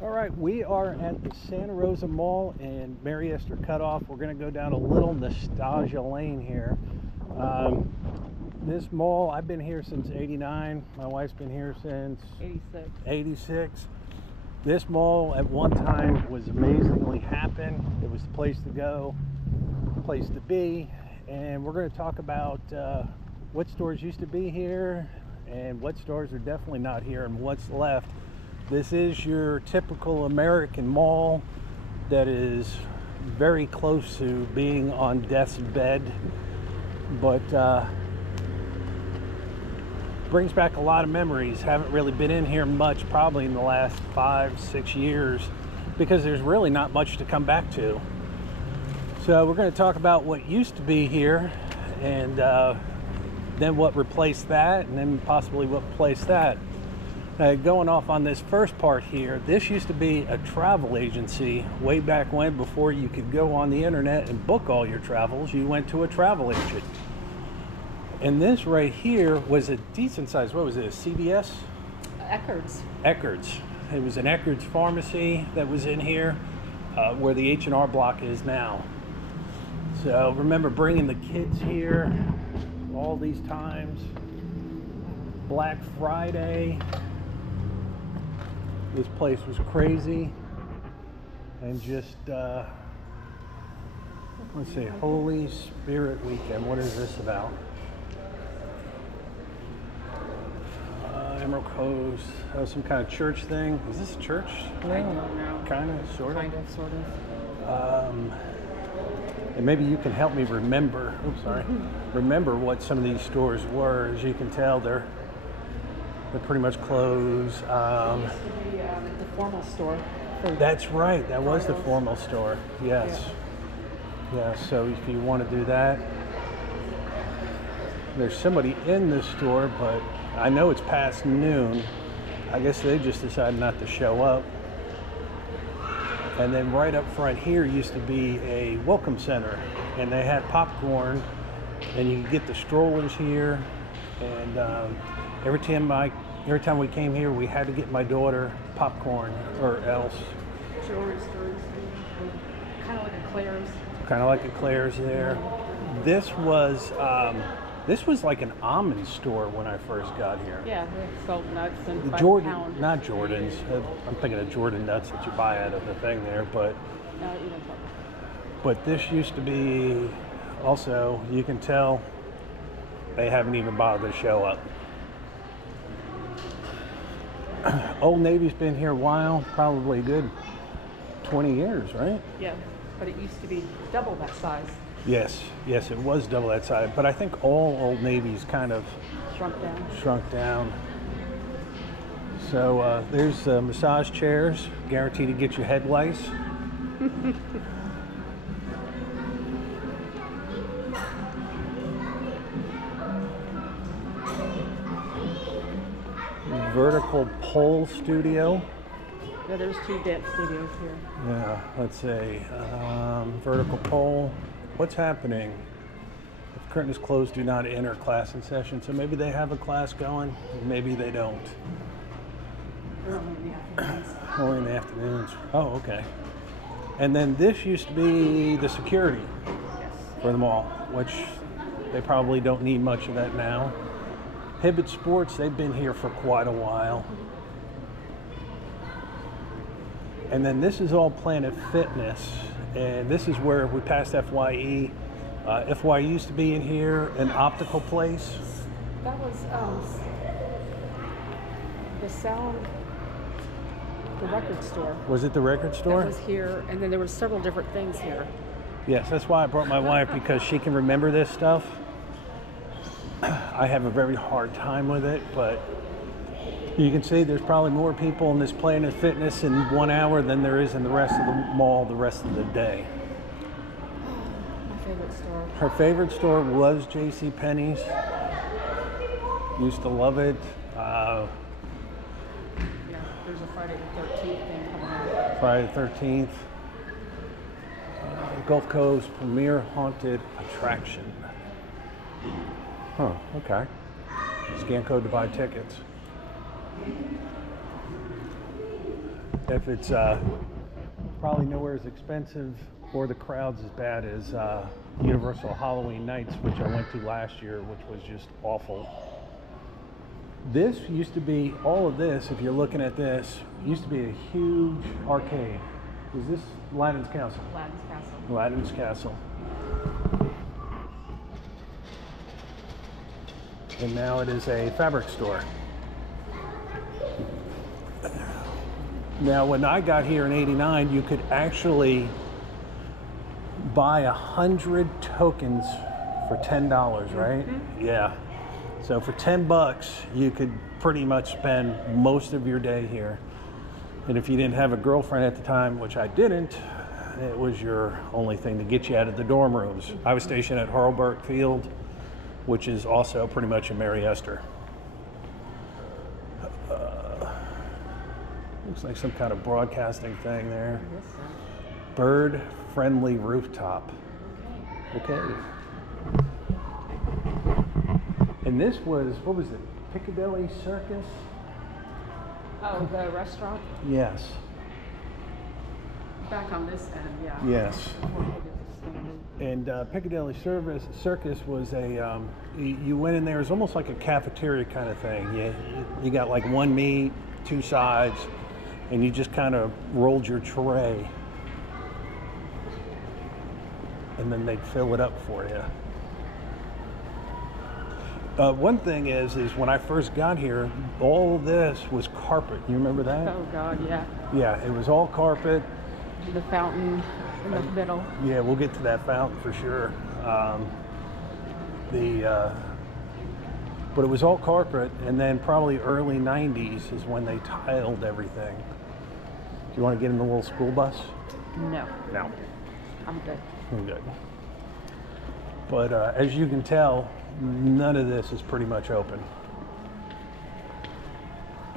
All right, we are at the Santa Rosa Mall and Mary Esther Cutoff. We're going to go down a little nostalgia lane here. This mall, I've been here since '89. My wife's been here since '86. This mall at one time was amazingly happened. It was the place to go, place to be. And we're going to talk about what stores used to be here and what stores are definitely not here and what's left. This is your typical American mall that is very close to being on death's bed, but brings back a lot of memories. Haven't really been in here much probably in the last 5-6 years because there's really not much to come back to. So we're going to talk about what used to be here and then what replaced that, and then possibly what replaced that. Going off on this first part here, this used to be a travel agency way back when, before you could go on the internet and book all your travels. You went to a travel agent. And this right here was a decent size, what was it, a CVS? Eckerd's. Eckerd's. It was an Eckerd's pharmacy that was in here where the H&R Block is now. So remember bringing the kids here all these times. Black Friday. This place was crazy. And just, let's see, Holy Spirit Weekend. What is this about? Emerald Coast. That was some kind of church thing. Is this a church thing? I don't know. Kind of, sort of? Kind of, sort of. And maybe you can help me remember. Oops, sorry. Remember what some of these stores were. As you can tell, they're pretty much closed. It used to be the formal store. That's right. That was the formal store. Yes. Yeah. So if you want to do that, there's somebody in this store, but I know it's past noon. I guess they just decided not to show up. And then right up front here used to be a welcome center, and they had popcorn, and you could get the strollers here. And every time we came here, we had to get my daughter popcorn, or else. Jewelry stores, kind of like a Claire's. Kind of like a Claire's there. This was like an almond store when I first got here. Yeah, they sold nuts and Jordan, not Jordans. I'm thinking of Jordan nuts that you buy out of the thing there, but. No, you don't talk. But this used to be, also, you can tell they haven't even bothered to show up. Old Navy's been here a while, probably a good 20 years, right? Yeah, but it used to be double that size. Yes, it was double that size, but I think all Old Navy's kind of shrunk down. So there's massage chairs, guaranteed to get you head lice. Vertical pole studio. Yeah, there's 2 dance studios here. Yeah, let's see. Vertical pole. What's happening? If curtain is closed, do not enter class in session. So maybe they have a class going, maybe they don't. Only in the afternoons. Only in the afternoons. Oh, okay. And then this used to be the security for the mall, which they probably don't need much of that now. Hibbett Sports, they've been here for quite a while. And then this is all Planet Fitness. And this is where we passed FYE. FYE used to be in here, an optical place. That was the record store. Was it the record store? That was here, and then there were several different things here. Yes, that's why I brought my wife, because she can remember this stuff. I have a very hard time with it, but you can see there's probably more people in this Planet Fitness in 1 hour than there is in the rest of the mall the rest of the day. My favorite store. Her favorite store was JCPenney's. Used to love it. Yeah, there's a Friday the 13th thing coming out. Friday the 13th. Gulf Coast premier haunted attraction. Huh, okay. Scan code to buy tickets. if it's probably nowhere as expensive or the crowds as bad as Universal Halloween Nights, which I went to last year, which was just awful. This used to be, all of this, if you're looking at this, used to be a huge arcade. Is this Aladdin's Castle? Aladdin's Castle. Aladdin's Castle. And now it is a fabric store. Now, when I got here in '89, you could actually buy 100 tokens for $10, right? Mm-hmm. Yeah. So for $10, you could pretty much spend most of your day here. And if you didn't have a girlfriend at the time, which I didn't, it was your only thing to get you out of the dorm rooms. I was stationed at Hurlburt Field, which is also pretty much in Mary Esther. Looks like some kind of broadcasting thing there. Bird-friendly rooftop. Okay. And this was, what was it? Piccadilly Circus? Oh, the restaurant? Yes. Back on this end, yeah. Yes. And Piccadilly Circus was a, you went in there, it was almost like a cafeteria kind of thing. You got like one meat, two sides, and you just kind of rolled your tray. And then they'd fill it up for you. One thing is when I first got here, all this was carpet. You remember that? Oh God, yeah. Yeah, it was all carpet. The fountain in the middle. Yeah, we'll get to that fountain for sure. But it was all carpet, and then probably early '90s is when they tiled everything. Do you want to get in the little school bus? No. No. I'm good. I'm good. But as you can tell, none of this is pretty much open.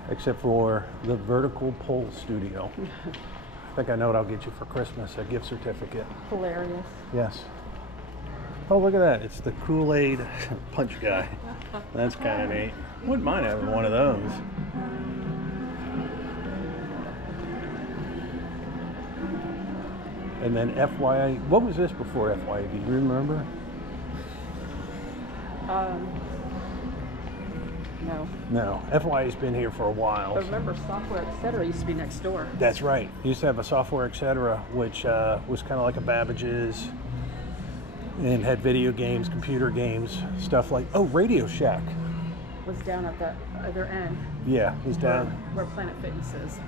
Except for the vertical pole studio. I think I know what I'll get you for Christmas, a gift certificate. Hilarious. Yes. Oh, look at that. It's the Kool-Aid punch guy. That's kind of neat. Wouldn't mind having one of those. And then FYI, what was this before FYI? Do you remember? No. No. FYI's been here for a while. I remember Software Etc. used to be next door. That's right. Used to have a Software Etc., which was kind of like a Babbage's, and had video games, computer games, stuff like, oh, Radio Shack. Was down at the other end. Yeah, it was down. Where Planet Fitness is.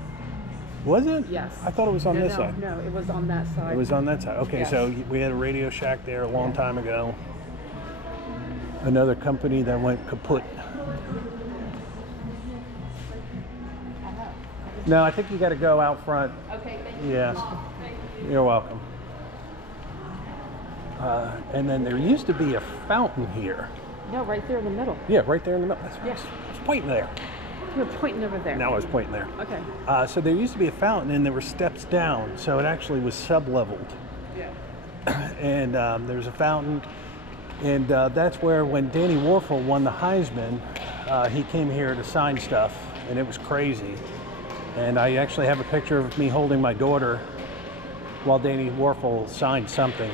Was it? Yes. I thought it was on this side. No, it was on that side. It was on that side. Okay, Yes. So we had a Radio Shack there a long time ago. Another company that went kaput. No, I think you got to go out front. Okay, thank you. Yes. Thank you. You're welcome. And then there used to be a fountain here. No, right there in the middle. Yeah, right there in the middle. Yes. I was pointing there. You're pointing over there. Now I was pointing there. Okay. So there used to be a fountain, and there were steps down, so it actually was sub-leveled. Yeah. And there's a fountain, and that's where when Danny Warfel won the Heisman, he came here to sign stuff, and it was crazy. And I actually have a picture of me holding my daughter while Danny Warfel signed something.